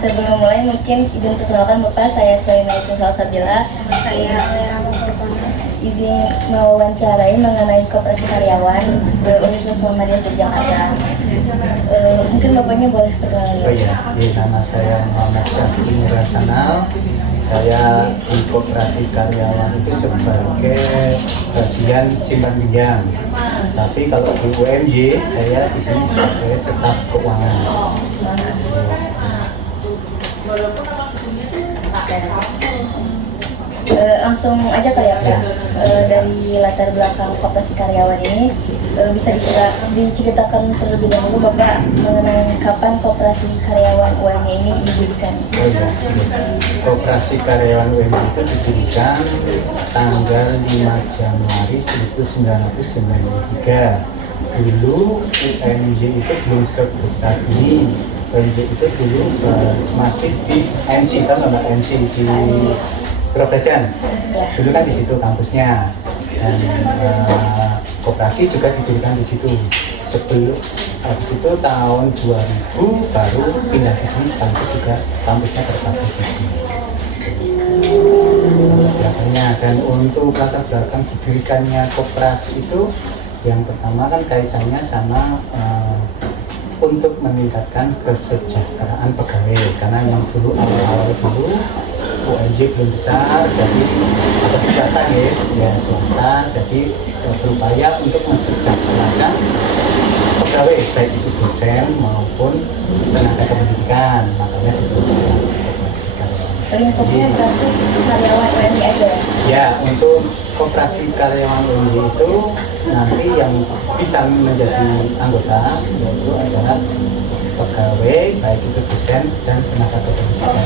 Sebelum mulai mungkin izin perkenalkan Bapak, saya Selina Salsabila. Saya Izin mewawancarai mengenai koperasi karyawan di Universitas Muhammadiyah Yogyakarta. Mungkin Bapaknya boleh perkenalkan. Oh iya, nama saya Muhammad Syafi'i Murasanal. Saya di koperasi karyawan itu sebagai bagian simpan pinjam. Tapi kalau di UMJ saya di sini sebagai staf keuangan. Langsung aja kali ya Pak, dari latar belakang koperasi karyawan ini bisa diceritakan terlebih dahulu Bapak mengenai kapan koperasi karyawan UMY ini didirikan. Oh iya, koperasi karyawan UMJ itu didirikan tanggal 5 Januari 1993. Dulu UMJ itu belum sebesar ini. UMJ itu dulu masih di MC, kan ada MC di Purworejo. Dulu kan di situ kampusnya, dan koperasi juga didirikan di situ. Sebelum habis itu tahun 2000 baru pindah ke sini, sekaligus juga kampusnya terpadu di sini. Belakangnya, dan untuk latar belakang didirikannya koperasi itu yang pertama kan kaitannya sama untuk meningkatkan kesejahteraan pegawai, karena memang dulu awal-awal dulu UMJ belum besar, jadi atau swasta ya swasta, jadi berupaya untuk mensejahterakan pegawai baik itu dosen maupun tenaga kependidikan, makanya dibentukkan koperasi karyawan. Lingkupnya berarti karyawan UMY aja ya? Ya, untuk koperasi karyawan UMJ itu nanti yang bisa menjadi anggota yaitu adalah pegawai baik itu dosen dan tenaga kependidikan.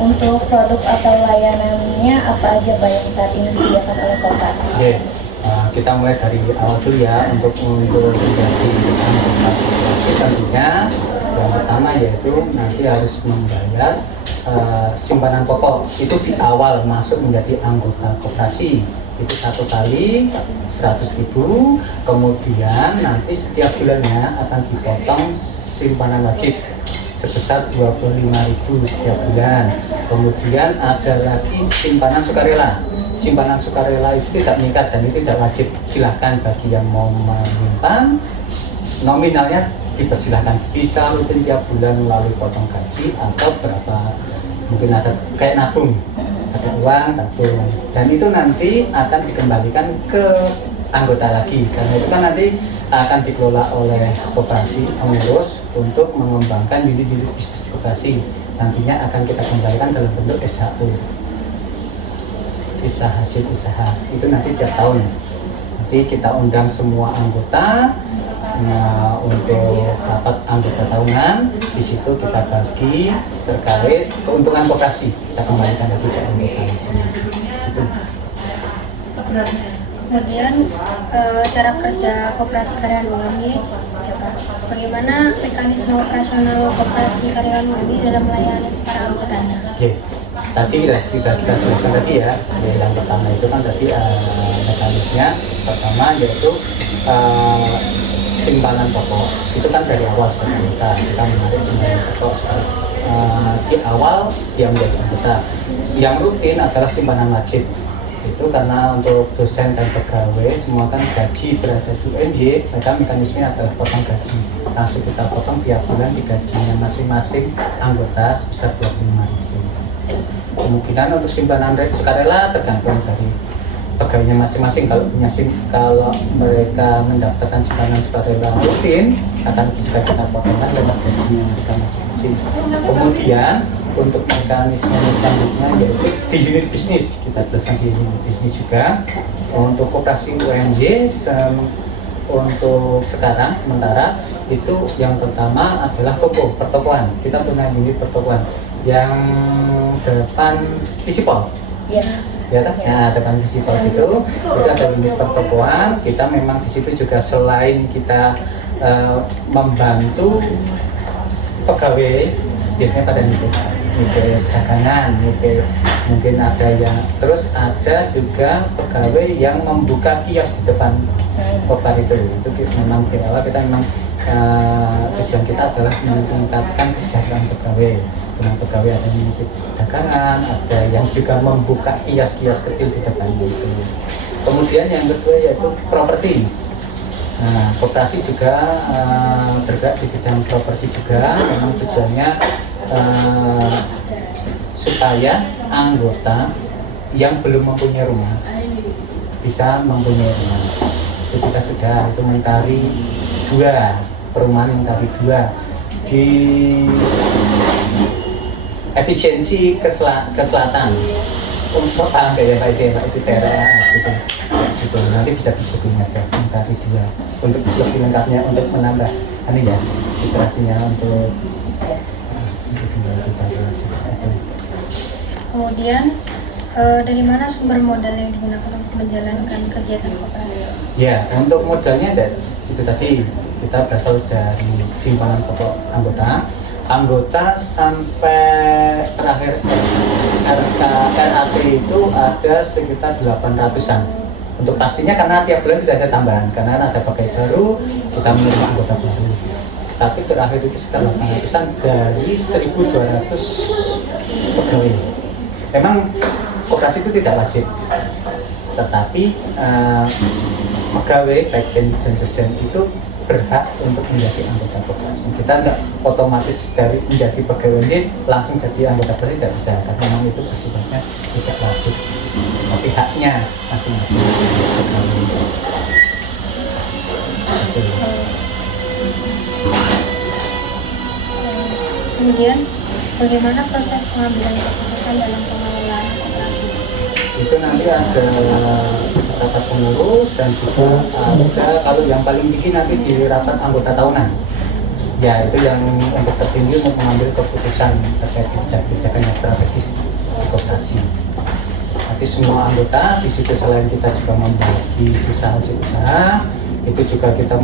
Untuk produk atau layanannya apa aja Pak yang saat ini disediakan oleh Kota? Oke, kita mulai dari awal dulu ya. Untuk menjadi anggota koperasi tentunya yang pertama yaitu nanti harus membayar simpanan pokok. Itu di awal masuk menjadi anggota koperasi itu 1 kali 100.000, kemudian nanti setiap bulannya akan dipotong simpanan wajib sebesar 25.000 setiap bulan. Kemudian ada lagi simpanan sukarela. Simpanan sukarela itu tidak mengikat dan itu tidak wajib. Silahkan bagi yang mau menyimpan, nominalnya dipersilahkan, bisa rutin tiap bulan melalui potong gaji atau berapa, mungkin ada kayak nabung, ada uang tabung, dan itu nanti akan dikembalikan ke anggota lagi, karena itu kan nanti akan dikelola oleh koperasi pengurus untuk mengembangkan unit-unit bisnis koperasi. Nantinya akan kita kembalikan dalam bentuk SHU, sisa hasil usaha, itu nanti tiap tahun. Nanti kita undang semua anggota. Nah, untuk rapat anggota tahunan, di situ kita bagi terkait keuntungan koperasi, kita kembalikan lagi ke anggota masing-masing. Itu. Kemudian cara kerja koperasi karyawan UMY, ya Pak. Bagaimana mekanisme operasional koperasi karyawan UMY dalam melayani para anggotanya? Oke, tadi kita jelaskan tadi ya. Yang pertama itu kan tadi mekanismenya pertama yaitu simpanan pokok. Itu kan dari awal kita menarik simpanan pokok di awal dia menjadi anggota. Yang rutin adalah simpanan wajib. Itu karena untuk dosen dan pegawai semua kan gaji berada di UMJ, maka mekanismenya adalah potong gaji. Langsung kita potong tiap bulan di gajinya masing-masing anggota sebesar 25.000. Kemungkinan untuk simpanan sukarela tergantung dari pegawainya masing-masing. Kalau mereka mendaftarkan simpanan sukarela rutin, akan juga kita potongkan lewat gajinya mereka masing-masing. Kemudian untuk mekanisme selanjutnya yaitu di unit bisnis, kita jelaskan di unit bisnis juga. Untuk koperasi UMJ untuk sekarang sementara itu yang pertama adalah toko pertokoan. Kita punya unit pertokoan yang depan Visipol. Iya. Ya kan? Nah, depan Visipol itu ada unit pertokoan. Kita memang di situ juga selain kita membantu pegawai, biasanya pada nitip dagangan, mungkin ada yang terus ada juga pegawai yang membuka kios di depan Kopdar itu memang di awal kita memang tujuan kita adalah meningkatkan kesejahteraan pegawai. Dengan pegawai ada yang memiliki dagangan, ada yang juga membuka kios-kios kecil di depannya itu. Kemudian yang kedua yaitu properti. Nah, koperasi juga bergerak di bidang properti juga. Memang tujuannya supaya anggota yang belum mempunyai rumah bisa mempunyai rumah. Ketika sudah itu mencari dua perumahan, mencari dua di efisiensi ke selatan untuk kayak Pak itu teras situ nanti bisa dihubungi aja mencari dua untuk lebih lengkapnya untuk menambah ini ya literasinya untuk Kemudian dari mana sumber modal yang digunakan untuk menjalankan kegiatan koperasi? Ya, untuk modalnya itu tadi kita berasal dari simpanan pokok anggota sampai terakhir RAT itu ada sekitar 800-an. Untuk pastinya karena tiap bulan bisa ada tambahan karena ada pegawai baru, kita menerima anggota baru. Tapi terakhir itu sekitar 800-an dari 1.200 pegawai. Memang koperasi itu tidak wajib, tetapi pegawai baik dan dosen itu berhak untuk menjadi anggota koperasi. Kita nggak otomatis dari menjadi pegawai ini langsung jadi anggota koperasi, tidak bisa karena memang itu sifatnya tidak wajib, tapi haknya masing-masing pegawai. Kemudian bagaimana proses pengambilan keputusan dalam pengelolaan koperasi? Itu nanti ada rapat pengurus dan juga ada kalau yang paling tinggi nanti di rapat anggota tahunan. Ya itu yang untuk tertinggi untuk mengambil keputusan terkait kebijakan yang strategis di koperasi. Nanti semua anggota di situ selain kita juga membagi sisa hasil usaha, itu juga kita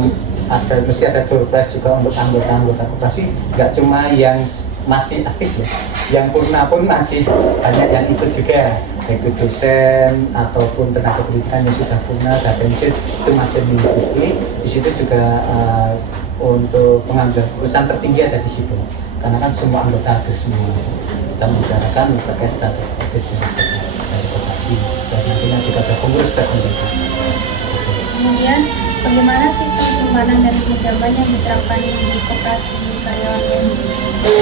mesti ada door prize juga untuk anggota koperasi. Nggak cuma yang masih aktif ya, yang purna pun masih banyak yang ikut juga. Baik dosen ataupun tenaga pendidikan yang sudah purna dan pensiun itu masih mengikuti. Di situ juga untuk pengambilan keputusan tertinggi ada di situ. Karena kan semua anggota hadir semua. Kita membicarakan terkait status dari koperasi. Dan nantinya juga ada pengurus presiden. Kemudian bagaimana sistem simpanan dan pinjaman yang diterapkan di koperasi karyawan ini?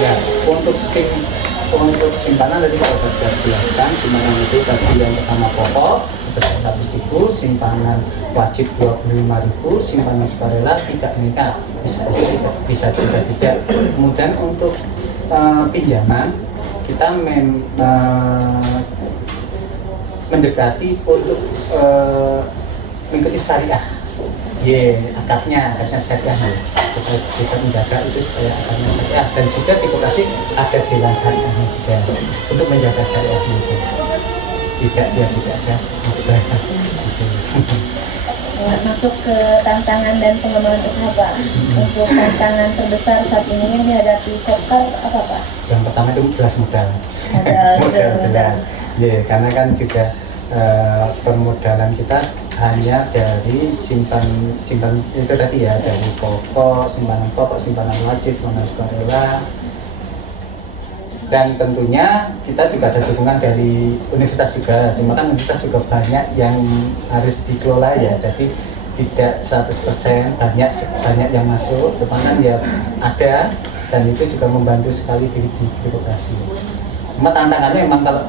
Ya, untuk simpanan tadi kalau sudah jelaskan, simpanan itu tadi yang pertama pokok sebesar 100.000, simpanan wajib 25.000, simpanan sukarela tidak meningkat, bisa juga tidak. Kemudian untuk pinjaman kita mendekati untuk mengikuti syariah. Akadnya syariah kita menjaga itu supaya akadnya syariah dan juga di koperasi ada bilan syariahnya juga untuk menjaga syariahnya itu tidak ada Masuk ke tantangan dan pengembangan usaha Pak. Untuk tantangan terbesar saat ini yang dihadapi Kopkar apa Pak? Yang pertama itu jelas modal. Modal jelas. Karena kan juga permodalan kita hanya dari simpan itu tadi ya, dari pokok, simpanan wajib, simpanan sukarela, dan tentunya kita juga ada dukungan dari universitas juga. Cuma kan universitas juga banyak yang harus dikelola ya, jadi tidak 100% banyak yang masuk, depanan ya ada, dan itu juga membantu sekali di koperasi. Cuma tantangannya memang kalau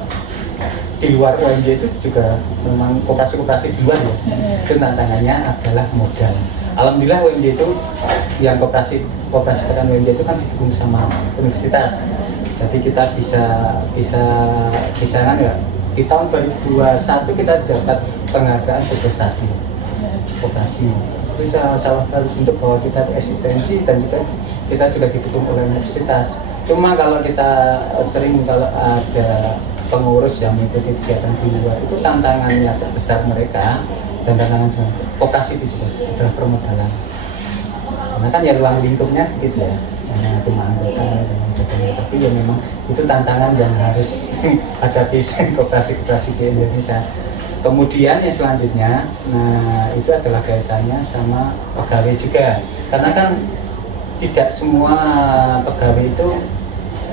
di luar UMY itu juga memang koperasi di luar ya, itu tantangannya adalah modal. Alhamdulillah UMY itu yang koperasi pekan UMY itu kan didukung sama universitas, jadi kita bisa kan ya, di tahun 2021 kita dapat penghargaan berprestasi koperasi. Itu salah satu untuk bahwa kita eksistensi dan juga kita juga didukung oleh universitas. Cuma kalau kita sering kalau ada pengurus yang mengikuti kegiatan di luar itu tantangannya terbesar mereka dan tantangan koperasi itu juga adalah permodalan. Karena kan ya ruang lingkupnya sedikit ya, cuma anggota dan sebagainya. Tapi ya memang itu tantangan yang harus hadapi koperasi di Indonesia. Kemudian yang selanjutnya, nah itu adalah kaitannya sama pegawai juga, karena kan tidak semua pegawai itu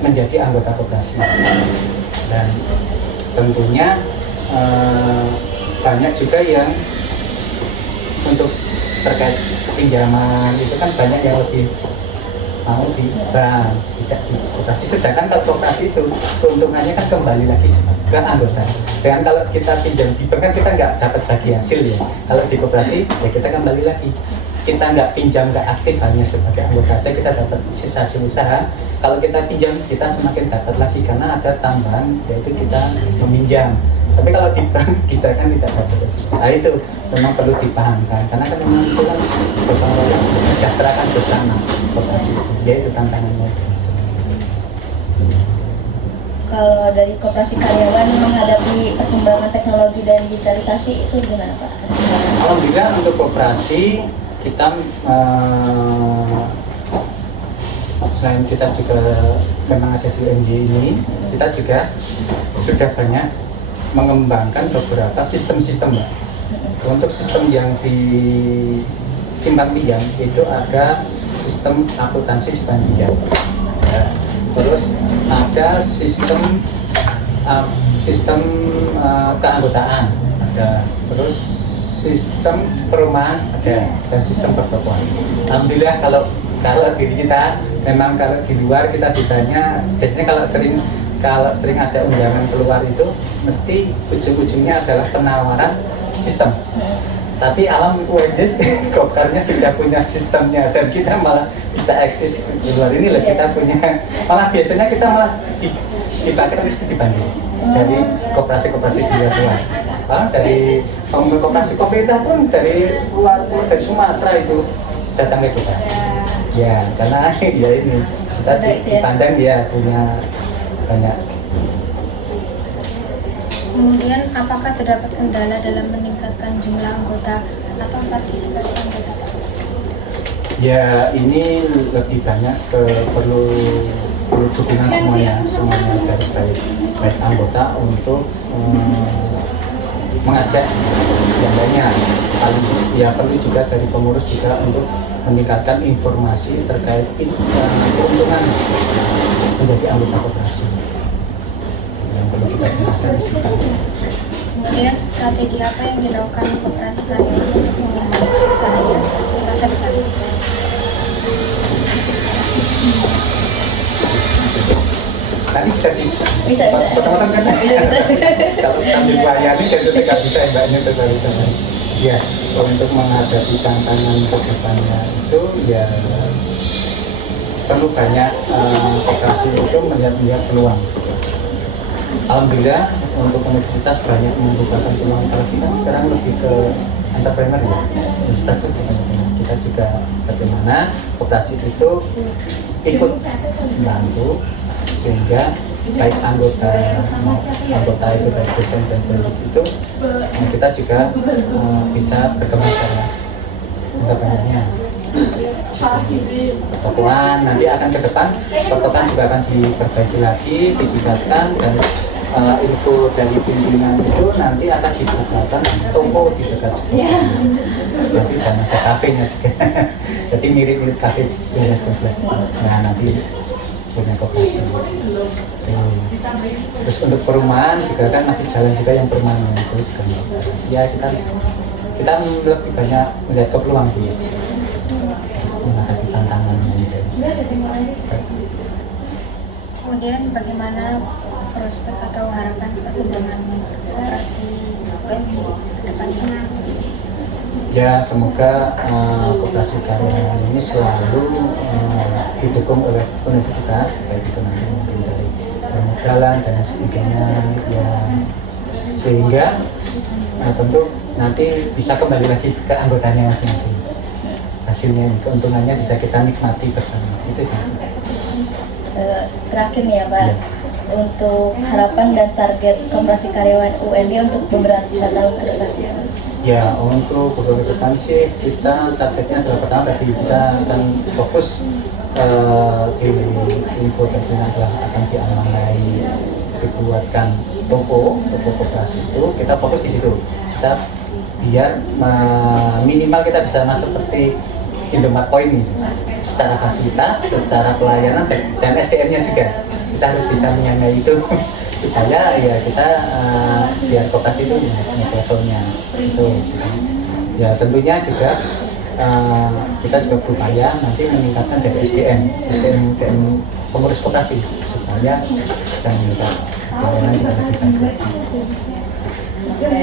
menjadi anggota koperasi, dan tentunya banyak juga yang untuk terkait pinjaman itu kan banyak yang lebih mau di bank, tidak di koperasi. Sedangkan kalau koperasi itu keuntungannya kan kembali lagi ke anggota. Dan kalau kita pinjam di bank kan kita nggak dapat bagi hasil ya. Kalau di koperasi ya kita kembali lagi. Kita nggak pinjam, nggak aktif, hanya sebagai anggota aja kita dapat sisa hasil usaha. Kalau kita pinjam kita semakin dapat lagi karena ada tambahan, yaitu kita meminjam. Tapi kalau di bank kita kan tidak dapat hasil. Nah itu memang perlu dipahamkan karena kan memang itu kan bersama mensejahterakan bersama koperasi, yaitu tantangannya. Kalau dari koperasi karyawan menghadapi perkembangan teknologi dan digitalisasi itu gimana Pak? Alhamdulillah untuk koperasi kita selain kita juga memang ada di UMY ini, kita juga sudah banyak mengembangkan beberapa sistem-sistem, Mbak. Untuk sistem yang di simpan pinjam itu ada sistem akuntansi simpan pinjam. Ya. Terus ada sistem keanggotaan ada, terus sistem perumahan ada, dan sistem pertokohan. Alhamdulillah kalau diri kita memang kalau di luar kita ditanya, biasanya kalau sering ada undangan keluar itu mesti ujung-ujungnya adalah penawaran sistem. Tapi alam UMJ Gopkarnya sudah punya sistemnya dan kita malah bisa eksis di luar ini loh. Kita punya, malah biasanya kita malah dipakai dibanding dari koperasi-koperasi di luar. Dari koperasi pemerintah pun dari luar dari Sumatera itu datang ke kita. Ya karena ya ini kita dipandang dia punya banyak. Kemudian apakah terdapat kendala dalam meningkatkan jumlah anggota atau partisipasi anggota? Ya ini lebih banyak perlu dukungan semuanya dari baik anggota untuk mengajak yang lainnya. Ya perlu juga dari pengurus juga untuk meningkatkan informasi terkait keuntungan menjadi anggota koperasi. Yang perlu kita tingkatkan di sini. Kemudian strategi apa yang dilakukan koperasi karyawan untuk mengembangkan usahanya di masa depan? Nanti bisa Bisa. potong-potong kan? Kalau sambil melayani dan ketika bisa mbaknya tetap bisa. Ya, untuk menghadapi tantangan ke depannya itu ya perlu banyak koperasi itu melihat peluang. Alhamdulillah untuk universitas banyak membukakan peluang, kalau kita sekarang lebih ke entrepreneur ya. Universitas itu kita juga bagaimana koperasi itu ikut membantu sehingga baik anggota itu baik dosen dan pendidik itu kita juga bisa berkembang secara entrepreneurnya. Pertokohan nanti akan ke depan, pertokohan juga akan diperbaiki lagi, ditingkatkan, dan info dari pimpinan itu nanti akan dibukakan toko di dekat sekolah. Nanti dan ada kafenya juga. Jadi mirip-mirip kafe 1912. Nah nanti punya koperasi. Terus untuk perumahan juga kan masih jalan juga yang perumahan itu juga. Ya kita lebih banyak melihat ke peluang sih. Menghadapi tantangannya. Kemudian bagaimana prospek atau harapan perkembangan koperasi UMY ke depannya? Ya semoga koperasi karyawan ini selalu didukung oleh universitas, baik itu nanti mungkin dari permodalan dan sebagainya, ya sehingga tentu nanti bisa kembali lagi ke anggotanya masing-masing. Hasilnya, keuntungannya bisa kita nikmati bersama. Itu sih. Terakhir nih ya Pak, untuk harapan dan target koperasi karyawan UMY untuk beberapa tahun ke depan. Ya untuk beberapa depan sih kita targetnya adalah pertama tadi kita akan fokus di info tentunya adalah akan diamanai dibuatkan toko koperasi itu kita fokus di situ. Kita biar minimal kita bisa masuk seperti Indomaret Point gitu. Secara fasilitas, secara pelayanan dan SDM-nya juga kita harus bisa menyamai itu supaya ya kita biar koperasi itu levelnya itu. Ya tentunya juga kita juga berupaya nanti meningkatkan dari SDM pengurus koperasi supaya bisa meningkat pelayanan juga lebih baik.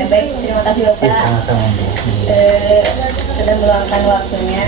Baik, terima kasih Ya, Bapak sama-sama. sudah meluangkan waktunya.